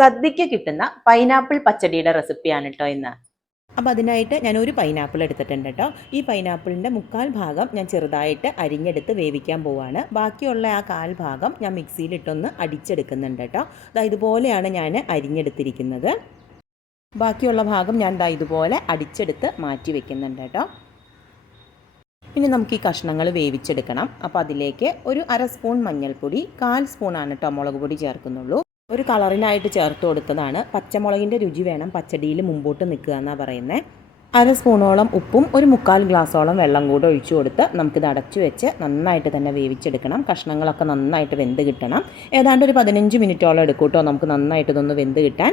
സദ്യക്ക് കിട്ടുന്ന പൈനാപ്പിൾ പച്ചടിയുടെ റെസിപ്പിയാണ് കേട്ടോ ഇന്ന്. അപ്പോൾ അതിനായിട്ട് ഞാൻ ഒരു പൈനാപ്പിൾ എടുത്തിട്ടുണ്ട് കേട്ടോ. ഈ പൈനാപ്പിളിൻ്റെ മുക്കാൽ ഭാഗം ഞാൻ ചെറുതായിട്ട് അരിഞ്ഞെടുത്ത് വേവിക്കാൻ പോവാണ്. ബാക്കിയുള്ള ആ കാൽ ഭാഗം ഞാൻ മിക്സിയിലിട്ടൊന്ന് അടിച്ചെടുക്കുന്നുണ്ട് കേട്ടോ. ഇതുപോലെയാണ് ഞാൻ അരിഞ്ഞെടുത്തിരിക്കുന്നത്. ബാക്കിയുള്ള ഭാഗം ഞാൻ ഇതുപോലെ അടിച്ചെടുത്ത് മാറ്റി വെക്കുന്നുണ്ട് കേട്ടോ. ഇനി നമുക്ക് ഈ കഷ്ണങ്ങൾ വേവിച്ചെടുക്കണം. അപ്പോൾ അതിലേക്ക് ഒരു 1/2 സ്പൂൺ മഞ്ഞൾപ്പൊടി, 1/4 സ്പൂണാണ് കേട്ടോ മുളക് പൊടി ചേർക്കുന്നുള്ളൂ. ഒരു കളറിനായിട്ട് ചേർത്ത് കൊടുത്തതാണ്. പച്ചമുളകിൻ്റെ രുചി വേണം പച്ചടിയിൽ മുമ്പോട്ട് നിൽക്കുക എന്നാണ് പറയുന്നത്. 1/2 സ്പൂണോളം ഉപ്പും ഒരു 1/4 ഗ്ലാസോളം വെള്ളം കൂടെ ഒഴിച്ചു കൊടുത്ത് നമുക്കിത് അടച്ചു വെച്ച് നന്നായിട്ട് തന്നെ വേവിച്ചെടുക്കണം. കഷ്ണങ്ങളൊക്കെ നന്നായിട്ട് വെന്ത് കിട്ടണം. ഏതാണ്ട് ഒരു 15 മിനിറ്റോളം എടുക്കും കേട്ടോ നമുക്ക് നന്നായിട്ട് ഇതൊന്ന് വെന്ത് കിട്ടാൻ.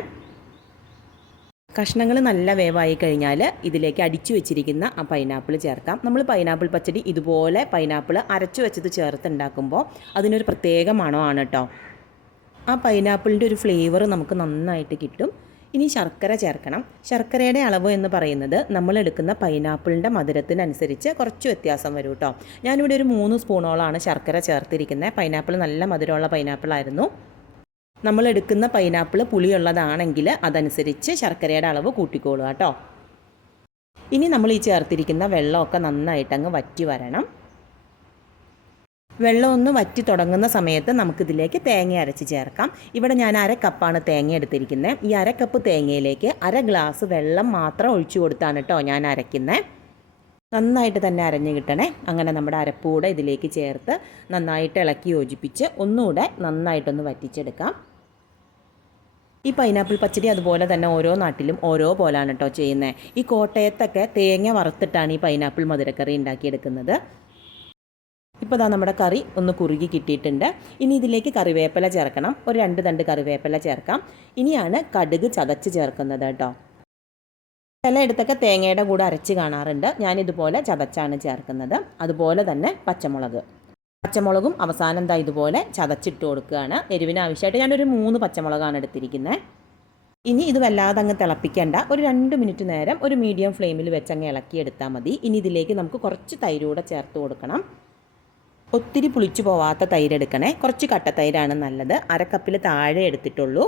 കഷ്ണങ്ങൾ നല്ല വേവായി കഴിഞ്ഞാൽ ഇതിലേക്ക് അടിച്ചു വെച്ചിരിക്കുന്ന ആ പൈനാപ്പിൾ ചേർക്കാം. നമ്മൾ പൈനാപ്പിൾ പച്ചടി ഇതുപോലെ പൈനാപ്പിൾ അരച്ചു വെച്ചത് ചേർത്തുണ്ടാക്കുമ്പോൾ അതിനൊരു പ്രത്യേക മണമാണ് കേട്ടോ. ആ പൈനാപ്പിളിൻ്റെ ഒരു ഫ്ലേവർ നമുക്ക് നന്നായിട്ട് കിട്ടും. ഇനി ശർക്കര ചേർക്കണം. ശർക്കരയുടെ അളവ് എന്ന് പറയുന്നത് നമ്മൾ എടുക്കുന്ന പൈനാപ്പിളിൻ്റെ മധുരത്തിനനുസരിച്ച് കുറച്ച് വ്യത്യാസം വരും കേട്ടോ. ഞാനിവിടെ ഒരു 3 സ്പൂണോളാണ് ശർക്കര ചേർത്തിരിക്കുന്നത്. പൈനാപ്പിൾ നല്ല മധുരമുള്ള പൈനാപ്പിളായിരുന്നു. നമ്മൾ എടുക്കുന്ന പൈനാപ്പിൾ പുളിയുള്ളതാണെങ്കിൽ അതനുസരിച്ച് ശർക്കരയുടെ അളവ് കൂട്ടിക്കോളുക കേട്ടോ. ഇനി നമ്മൾ ഈ ചേർത്തിരിക്കുന്ന വെള്ളമൊക്കെ നന്നായിട്ടങ്ങ് വറ്റി വരണം. വെള്ളം ഒന്ന് വറ്റി തുടങ്ങുന്ന സമയത്ത് നമുക്കിതിലേക്ക് തേങ്ങ അരച്ച് ചേർക്കാം. ഇവിടെ ഞാൻ 1/2 കപ്പാണ് തേങ്ങ എടുത്തിരിക്കുന്നത്. ഈ 1/2 കപ്പ് തേങ്ങയിലേക്ക് 1/2 ഗ്ലാസ് വെള്ളം മാത്രം ഒഴിച്ചു കൊടുത്താണ് കേട്ടോ ഞാൻ അരയ്ക്കുന്നത്. നന്നായിട്ട് തന്നെ അരഞ്ഞ് കിട്ടണേ. അങ്ങനെ നമ്മുടെ അരപ്പ് കൂടെ ഇതിലേക്ക് ചേർത്ത് നന്നായിട്ട് ഇളക്കി യോജിപ്പിച്ച് ഒന്നുകൂടെ നന്നായിട്ടൊന്ന് വറ്റിച്ചെടുക്കാം. ഈ പൈനാപ്പിൾ പച്ചടി അതുപോലെ തന്നെ ഓരോ നാട്ടിലും ഓരോ പോലാണ് കേട്ടോ ചെയ്യുന്നത്. ഈ കോട്ടയത്തൊക്കെ തേങ്ങ വറുത്തിട്ടാണ് ഈ പൈനാപ്പിൾ മധുരക്കറി ഉണ്ടാക്കിയെടുക്കുന്നത്. ഇപ്പോൾ നമ്മുടെ കറി ഒന്ന് കുറുകി കിട്ടിയിട്ടുണ്ട്. ഇനി ഇതിലേക്ക് കറിവേപ്പില ചേർക്കണം. ഒരു 2 തണ്ട് കറിവേപ്പില ചേർക്കാം. ഇനിയാണ് കടുക് ചതച്ച് ചേർക്കുന്നത് കേട്ടോ. ചിലയിടത്തൊക്കെ തേങ്ങയുടെ കൂടെ അരച്ച് കാണാറുണ്ട്. ഞാനിതുപോലെ ചതച്ചാണ് ചേർക്കുന്നത്. അതുപോലെ തന്നെ പച്ചമുളകും അവസാനം ഇതുപോലെ ചതച്ചിട്ട് കൊടുക്കുകയാണ്. എരിവിന് ആവശ്യമായിട്ട് ഞാനൊരു 3 പച്ചമുളകാണ് എടുത്തിരിക്കുന്നത്. ഇനി ഇത് വല്ലാതെ അങ്ങ് തിളപ്പിക്കേണ്ട. ഒരു 2 മിനിറ്റ് നേരം ഒരു മീഡിയം ഫ്ലെയിമിൽ വെച്ച് അങ്ങ് ഇളക്കിയെടുത്താൽ മതി. ഇനി ഇതിലേക്ക് നമുക്ക് കുറച്ച് തൈര് കൂടെ ചേർത്ത് കൊടുക്കണം. ഒത്തിരി പുളിച്ചു പോവാത്ത തൈര് എടുക്കണേ. കുറച്ച് കട്ട തൈരാണ് നല്ലത്. 1/2 കപ്പിൽ താഴെ എടുത്തിട്ടുള്ളൂ.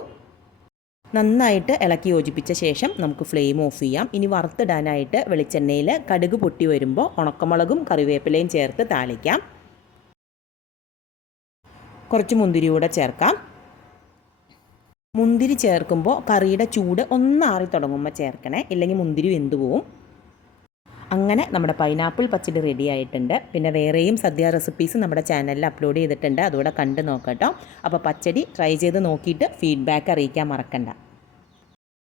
നന്നായിട്ട് ഇളക്കി യോജിപ്പിച്ച ശേഷം നമുക്ക് ഫ്ലെയിം ഓഫ് ചെയ്യാം. ഇനി വറുത്തിടാനായിട്ട് വെളിച്ചെണ്ണയിൽ കടുക് പൊട്ടി വരുമ്പോൾ ഉണക്കമുളകും കറിവേപ്പിലയും ചേർത്ത് താളിക്കാം. കുറച്ച് മുന്തിരി കൂടെ ചേർക്കാം. മുന്തിരി ചേർക്കുമ്പോൾ കറിയുടെ ചൂട് ഒന്നാറി തുടങ്ങുമ്പോൾ ചേർക്കണേ, ഇല്ലെങ്കിൽ മുന്തിരി വെന്തു പോവും. അങ്ങനെ നമ്മുടെ പൈനാപ്പിൾ പച്ചടി റെഡി ആയിട്ടുണ്ട്. പിന്നെ വേറെയും സദ്യ റെസിപ്പീസ് നമ്മുടെ ചാനലിൽ അപ്ലോഡ് ചെയ്തിട്ടുണ്ട്. അതുകൂടെ കണ്ട് നോക്കാം കേട്ടോ. അപ്പോൾ പച്ചടി ട്രൈ ചെയ്ത് നോക്കിയിട്ട് ഫീഡ്ബാക്ക് അറിയിക്കാൻ മറക്കണ്ട.